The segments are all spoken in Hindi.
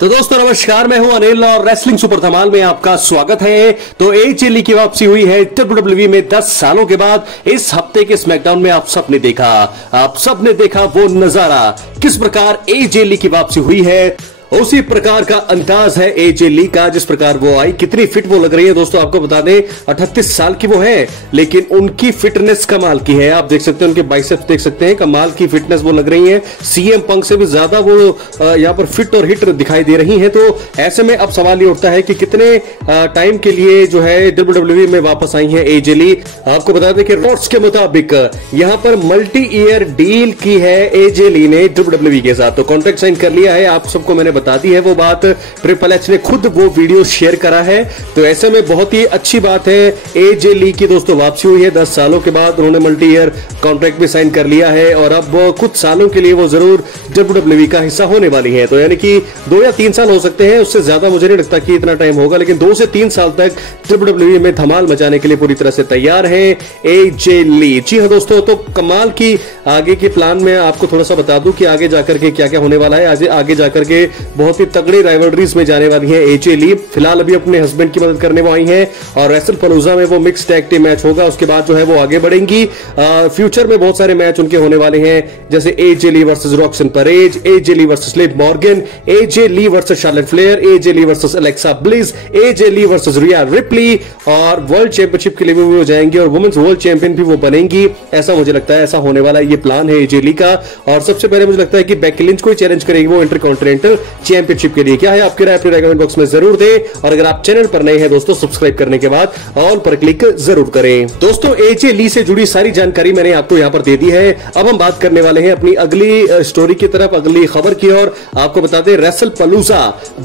तो दोस्तों नमस्कार, मैं हूं अनिल और रेसलिंग सुपर धमाल में आपका स्वागत है। तो एजे ली की वापसी हुई है डब्ल्यूडब्ल्यूई में 10 सालों के बाद। इस हफ्ते के स्मैकडाउन में आप सबने देखा वो नजारा, किस प्रकार एजे ली की वापसी हुई है। उसी प्रकार का अंदाज है एजे ली का, जिस प्रकार वो आई। कितनी फिट वो लग रही है दोस्तों, आपको बता दें 38 साल की वो है, लेकिन उनकी फिटनेस कमाल की है। आप देख सकते हैं, उनके बाइसेप्स देख सकते हैं, कमाल की फिटनेस वो लग रही है। सीएम पंक से भी ज्यादा वो यहाँ पर फिट और हिट दिखाई दे रही है। तो ऐसे में अब सवाल ये उठता है कि कितने टाइम के लिए जो है डब्ल्यूडब्ल्यूई में वापस आई है एजे ली। आपको बता दें कि रिपोर्ट्स के मुताबिक यहाँ पर मल्टी ईयर डील की है एजे ली ने डब्ल्यूडब्ल्यूई के साथ। तो कॉन्ट्रैक्ट साइन कर लिया है, आप सबको मैंने बता दी है वो बात। ट्रिपल एच ने खुद वो वीडियो शेयर करा है। तो ऐसे में बहुत ही अच्छी बात है, एजे ली की दोस्तों वापसी हुई है 10 सालों के बाद। उन्होंने मल्टी ईयर कॉन्ट्रैक्ट भी साइन कर लिया है और अब कुछ सालों के लिए वो जरूर डब्ल्यूडब्ल्यूई का हिस्सा होने वाली है। तो यानी कि 2 या 3 साल हो सकते हैं, उससे ज्यादा मुझे नहीं लगता कि इतना टाइम होगा, लेकिन 2 से 3 साल तक डब्ल्यूडब्ल्यूई में धमाल मचाने के लिए पूरी तरह से तैयार है एजे ली। जी हाँ दोस्तों, तो कमाल की आगे के प्लान में आपको थोड़ा सा बता दूं कि आगे जाकर के क्या क्या होने वाला है। आगे जाकर के बहुत ही तगड़ी राइवलरीज में जाने वाली है एजे ली। फिलहाल अभी अपने हस्बैंड की मदद करने वो आई हैं और रेसलपलूजा में वो मिक्स टैग टीम मैच होगा। उसके बाद जो है वो आगे बढ़ेंगी। फ्यूचर में बहुत सारे मैच उनके होने वाले हैं, जैसे एजे ली वर्सेस रॉक्सन परेज, एजे ली वर्सेस लिव मॉर्गन, एजे ली वर्सेस शार्लेट फ्लेयर, एजे ली वर्सेस अलेक्सा ब्लिस, एजे ली वर्सेस रिया रिप्ली। और वर्ल्ड चैंपियनशिप के लिए भी वो जाएंगे और वुमेन्स वर्ल्ड चैंपियन भी वो बनेंगी। ऐसा मुझे लगता है, ऐसा होने वाला ये प्लान है एजे ली का। और सबसे पहले मुझे लगता है कि बेकी लिंच को चैलेंज करेगी वो इंटरकॉन्टिनेंटल चैंपियनशिप के लिए। क्या है आपकी राय, अपने कमेंट बॉक्स में जरूर दें। और अगर आप चैनल पर नए हैं दोस्तों, सब्सक्राइब करने के बाद ऑल पर क्लिक जरूर करें। दोस्तों एजे ली से जुड़ी सारी जानकारी मैंने आपको यहां पर दे दी है। अब हम बात करने वाले हैं अपनी अगली स्टोरी की तरफ, अगली खबर की ओर। आपको बता दें रेसलपलूजा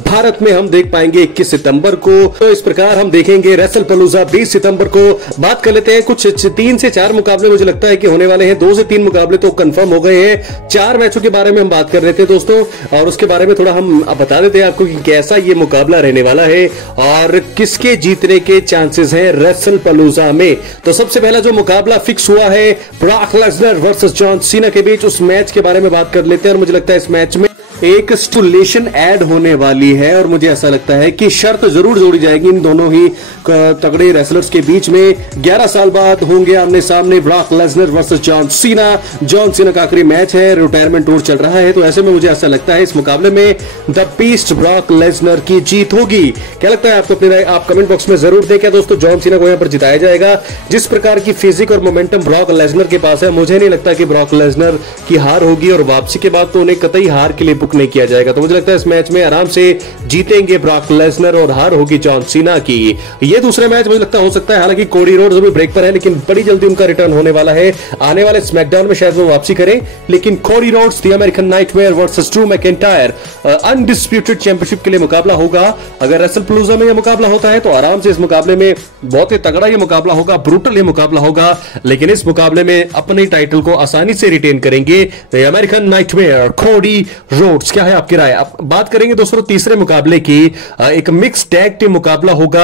भारत में हम देख पाएंगे 21 सितंबर को। तो इस प्रकार हम देखेंगे रेसलपलूजा 20 सितंबर को। बात कर लेते हैं, कुछ 3 से 4 मुकाबले मुझे लगता है कि होने वाले हैं। 2 से 3 मुकाबले तो कंफर्म हो गए हैं। 4 मैचों के बारे में हम बात कर रहे थे दोस्तों, और उसके बारे में थोड़ा हम बता देते हैं आपको कि कैसा ये मुकाबला रहने वाला है और किसके जीतने के चांसेस हैं रेसलपलूजा में। तो सबसे पहला जो मुकाबला फिक्स हुआ है Brock Lesnar versus John Cena के बीच, उस मैच के बारे में बात कर लेते हैं। और मुझे लगता है इस मैच में एक स्टुलेशन ऐड होने वाली है और मुझे ऐसा लगता है कि शर्त जरूर जोड़ी जाएगी इन दोनों ही तगड़े रेसलर्स के बीच में। 11 साल बाद होंगे आमने सामने Brock Lesnar versus John Cena. John Cena का आखिरी मैच है, रिटायरमेंट टूर चल रहा है। तो ऐसे में मुझे ऐसा लगता है इस मुकाबले में द बीस्ट ब्रॉक लेसनर की जीत होगी। क्या लगता है आपको, अपनी राय आप कमेंट बॉक्स में जरूर दें। क्या दोस्तों जॉन सीना को यहां पर जिताया जाएगा? जिस प्रकार की फिजिक और मोमेंटम ब्रॉक लेसनर के पास है, मुझे नहीं लगता कि ब्रॉक लेसनर की हार होगी और वापसी के बाद तो उन्हें कतई हार के लिए बुक नहीं किया जाएगा। तो मुझे लगता है इस मैच में आराम से जीतेंगे ब्रॉक लेसनर और हार होगी जॉन सीना की। ये दूसरा मैच मुझे लगता हो सकता है, हालांकि कोडी रोड्स अभी ब्रेक पर है, लेकिन बड़ी जल्दी उनका रिटर्न होने वाला है। आने वाले स्मैकडाउन में शायद वो वापसी करें, लेकिन Cody Rhodes the American nightmare versus Drew McIntyre undisputed championship के लिए मुकाबला होगा। अगर रेसलपलूजा में यह मुकाबला होता है तो आराम से इस मुकाबले में बहुत ही तगड़ा ये मुकाबला होगा, ब्रूटल ये मुकाबला होगा। लेकिन इस मुकाबले में अपने टाइटल को आसानी से रिटेन करेंगे the American nightmare Cody Rhodes. क्या है आपकी राय? अब बात करेंगे दोस्तों तीसरे मुकाबले की। एक मिक्स टैग टीम मुकाबला होगा।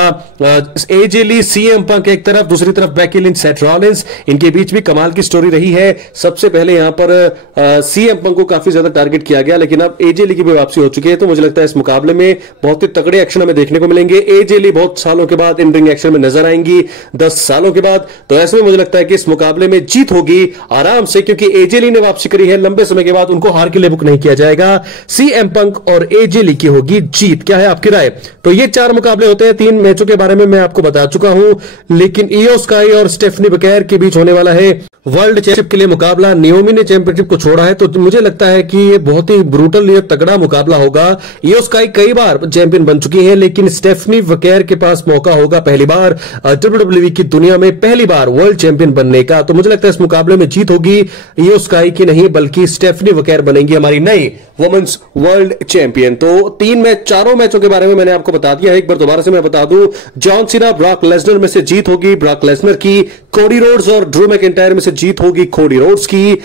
एजे ली सीएम पंक एक तरफ, दूसरी तरफ बेकी लिंच सेथ रॉलिंस। इनके बीच भी कमाल की स्टोरी रही है। सबसे पहले यहां पर सीएम पंक को काफी ज्यादा टारगेट किया गया, लेकिन अब एजे ली की भी वापसी हो चुकी है। तो मुझे लगता है इस मुकाबले में बहुत ही तगड़े एक्शन हमें देखने को मिलेंगे। एजे ली बहुत सालों के बाद इन रिंग एक्शन में नजर आएंगी, 10 सालों के बाद। तो ऐसे में मुझे लगता है कि इस मुकाबले में जीत होगी आराम से, क्योंकि एजे ली ने वापसी करी है लंबे समय के बाद, उनको हार के लिए बुक नहीं किया जाएगा। सीएम पंक और एजे ली की होगी जीत। क्या है आपकी राय? तो ये 4 मुकाबले होते हैं। 3 मैचों के बारे में मैं आपको बता चुका हूं, लेकिन इयो स्काई और स्टेफनी बकेर के बीच होने वाला है वर्ल्ड चैंपियनशिप के लिए मुकाबला। नियोमी ने चैंपियनशिप को छोड़ा है, तो मुझे लगता है कि ये बहुत ही ब्रूटल, ये तगड़ा मुकाबला होगा। इयो स्काई कई बार चैंपियन बन चुकी है, लेकिन स्टेफनी बकेर के पास मौका होगा पहली बार डब्ल्यूडब्ल्यूई की दुनिया में पहली बार वर्ल्ड चैंपियन बनने का। तो मुझे लगता है इस मुकाबले में जीत होगी इयो स्काई की नहीं, बल्कि स्टेफनी बकेर बनेंगी हमारी नई वुमेन्स वर्ल्ड चैंपियन। तो 4 मैचों के बारे में मैंने आपको बता दिया है। एक बार दोबारा से मैं बता दूं, जॉन सीना ब्रॉक लेसनर में से जीत होगी ब्रॉक लेसनर की। कोडी रोड्स और ड्रू मैकिंटायर में से जीत होगी कोडी रोड्स की।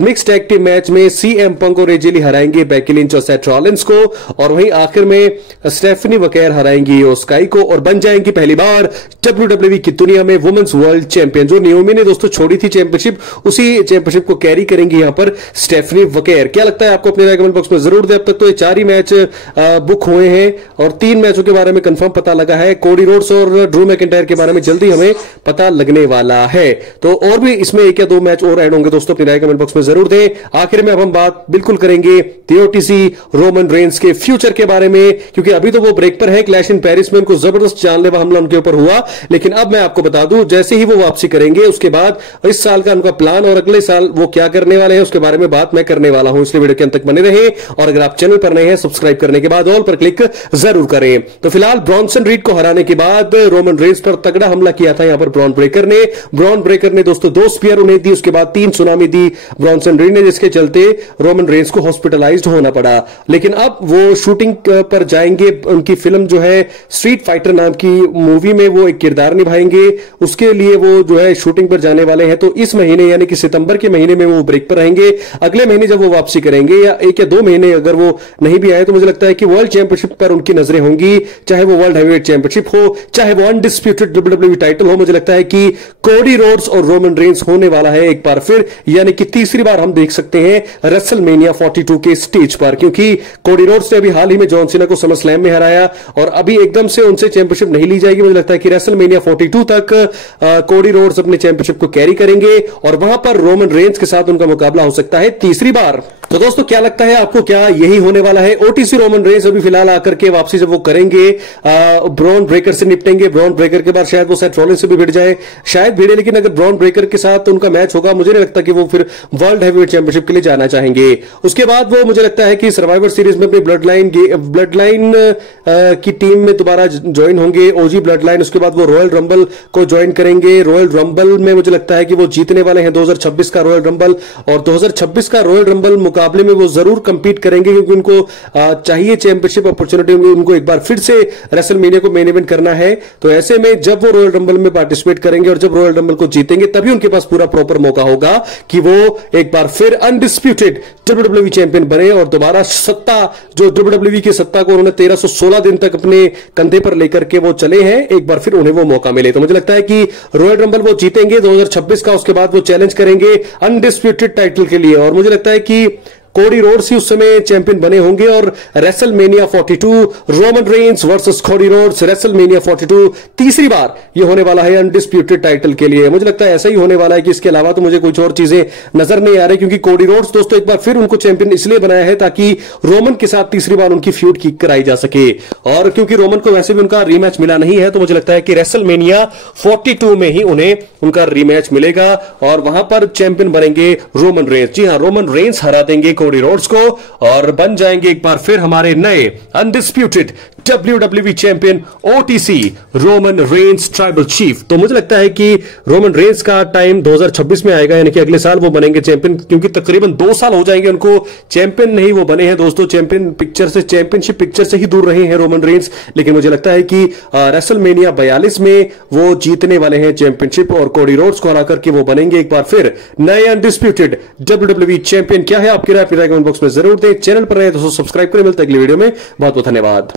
मिक्स टैग टीम मैच में सीएम पंक और एजे ली हराएंगे बेकी लिंच और सेथ रॉलिंस को, और वहीं आखिर में स्टेफनी बकेर हराएंगी इयो स्काई को और बन जाएंगी पहली बार डब्ल्यूडब्ल्यूई की दुनिया में वुमेन्स वर्ल्ड चैंपियन। जो नियोमी ने दोस्तों छोड़ी थी चैंपियनशिप, उसी चैंपियनशिप को कैरी करेंगी यहां पर स्टेफनी बकेर। क्या लगता है आपको, अपने कमेंट बॉक्स में जरूर दें। अब तक तो ये 4 ही मैच बुक हुए हैं और 3 मैचों के बारे में कंफर्म पता लगा है। कोडी रोड्स और ड्रू मैकिंटायर के बारे में जल्दी हमें पता लगने वाला है। तो और भी इसमें 1 या 2 मैच और ऐड होंगे दोस्तों, अपनी राय कमेंट बॉक्स में जरूर दें। आखिर में अब हम बात बिल्कुल करेंगे ओटीसी रोमन रेंस के फ्यूचर के बारे में, क्योंकि अभी तो वो ब्रेक पर है। क्लैश इन पेरिस में उनको जबरदस्त जानलेवा हमला उनके ऊपर हुआ, लेकिन अब मैं आपको बता दूं जैसे ही वो वापसी करेंगे उसके बाद इस साल का उनका प्लान और अगले साल वो क्या करने वाले हैं उसके बारे में बात मैं करने वाला हूं। इसलिए वीडियो के अंत तक बने रहे और अगर आप चैनल पर नए हैं सब्सक्राइब करने के बाद ऑल पर क्लिक जरूर करें। तो फिलहाल ब्रॉन्सन रीड को हराने के बाद रोमन रेंस पर तगड़ा हमला किया था यहां पर ब्रॉन ब्रेकर ने दोस्तों 2 स्पीयर उन्हें दी, उसके बाद 3 सुनामी दी ब्रॉन्सन रीड ने, जिसके चलते रोमन रेंस को हॉस्पिटलाइज्ड होना पड़ा। लेकिन अब वो शूटिंग पर जाएंगे, उनकी फिल्म जो है स्ट्रीट फाइटर नाम की मूवी में वो एक किरदार निभाएंगे, उसके लिए वो जो है शूटिंग पर जाने वाले हैं। तो इस महीने यानी कि सितंबर के महीने में वो ब्रेक पर रहेंगे। अगले महीने जब वो वापसी करेंगे या 1 या 2 महीने अगर वो नहीं भी आए तो मुझे लगता है कि वर्ल्ड चैंपियनशिप पर उनकी नजरें होंगी, चाहे वो वर्ल्ड हैवीवेट चैंपियनशिप हो, चाहे वो अनडिस्प्यूटेड डब्ल्यूडब्ल्यूई टाइटल हो। मुझे लगता है कि कोडी रोड्स और रोमन रेंस होने वाला है एक बार फिर, यानी कि तीसरी बार हम देख सकते हैं रेसलमेनिया 42 के स्टेज पर, क्योंकि कोडी रोड्स ने अभी हाल ही में जॉन सीना को समरस्लैम में हराया और अभी एकदम से उनसे चैंपियनशिप नहीं ली जाएगी। मुझे लगता है कि रेसलमेनिया 42 तक कोडी रोड्स अपने चैंपियनशिप को कैरी करेंगे और वहां पर रोमन रेंस के साथ उनका मुकाबला हो सकता है तीसरी बार। तो दोस्तों क्या लगता है आपको, क्या यही होने वाला है? ओटीसी रोमन रेंस अभी फिलहाल आकर के वापसी जब वो करेंगे ब्रॉन ब्रेकर से निपटेंगे। ब्रॉन ब्रेकर के बाद शायद वो सेथ रॉलिंस से भी भिड़ जाए, शायद भिड़े, लेकिन अगर ब्रॉन ब्रेकर के साथ उनका मैच होगा मुझे नहीं लगता कि वो फिर वर्ल्ड हैवीवेट चैंपियनशिप के लिए जाना चाहेंगे। उसके बाद वो मुझे लगता है कि सर्वाइवर सीरीज में अपनी ब्लड लाइन की टीम में दोबारा ज्वाइन होंगे, ओजी ब्लड लाइन। उसके बाद वो रॉयल रंबल को ज्वाइन करेंगे। रॉयल रंबल में मुझे लगता है कि वो जीतने वाले हैं 2026 का रॉयल रंबल, और 2026 का रॉयल रंबल मुकाबले में वो जरूर कंपीट करेंगे क्योंकि उनको चाहिए चैंपियनशिप अपॉर्चुनिटी, उनको एक बार फिर से रेसलमेनिया को मेन इवेंट करना है। तो ऐसे में जब वो रॉयल रंबल में पार्टिसिपेट करेंगे और जब रॉयल रंबल को जीतेंगे तभी उनके पास पूरा प्रॉपर मौका होगा कि वो एक बार फिर अनडिस्प्यूटेड डब्ल्यूडब्ल्यूई चैंपियन बने और दोबारा सत्ता, जो डब्ल्यूडब्ल्यूई की सत्ता को उन्होंने 1316 दिन तक अपने कंधे पर लेकर के वो चले हैं, एक बार फिर उन्हें वो मौका मिले। तो मुझे लगता है कि रॉयल रंबल वो जीतेंगे 2026 का, उसके बाद वो चैलेंज करेंगे अनडिस्प्यूटेड टाइटल के लिए और मुझे लगता है कि कोडी रोड्स ही उस समय चैंपियन बने होंगे और WrestleMania 42 Roman Reigns versus Cody Rhodes WrestleMania 42 तीसरी बार ये होने वाला है अनडिस्प्यूटेड टाइटल के लिए। मुझे लगता है ऐसा ही होने वाला है कि इसके अलावा तो मुझे कुछ और चीजें नजर नहीं आ रही, क्योंकि कोडी रोड्स दोस्तों एक बार फिर उनको चैंपियन इसलिए बनाया है ताकि रोमन के साथ तीसरी बार उनकी फ्यूड किक कराई जा सके, और क्योंकि रोमन को वैसे भी उनका रीमैच मिला नहीं है तो मुझे लगता है कि रेसलमेनिया 42 में ही उन्हें उनका रीमैच मिलेगा और वहां पर चैंपियन बनेंगे रोमन रेंस। जी हां, रोमन रेंस हरा देंगे कोडी रोड्स को और बन जाएंगे एक बार फिर हमारे नए undisputed WWE champion OTC Roman Reigns tribal chief. तो मुझे लगता है कि रोमन रेंस का टाइम 2026 में आएगा, यानी कि अगले साल वो बनेंगे चैंपियन, क्योंकि तकरीबन 2 साल हो जाएंगे उनको चैंपियन नहीं वो बने हैं दोस्तों। चैंपियनशिप पिक्चर से ही दूर रहे हैं रोमन रेंस, लेकिन मुझे लगता है कि रेसलमेनिया 42 में वो जीतने वाले हैं चैंपियनशिप और कोडी रोड्स को हरा करके वो बनेंगे एक बार फिर नए अनडिस्प्यूटेड डब्ल्यूडब्ल्यूई चैंपियन। क्या है आपकी राय? कमेंट बॉक्स में जरूर दें। चैनल पर रहे तो सब्सक्राइब करें। मिलता है अगली वीडियो में। बहुत बहुत धन्यवाद।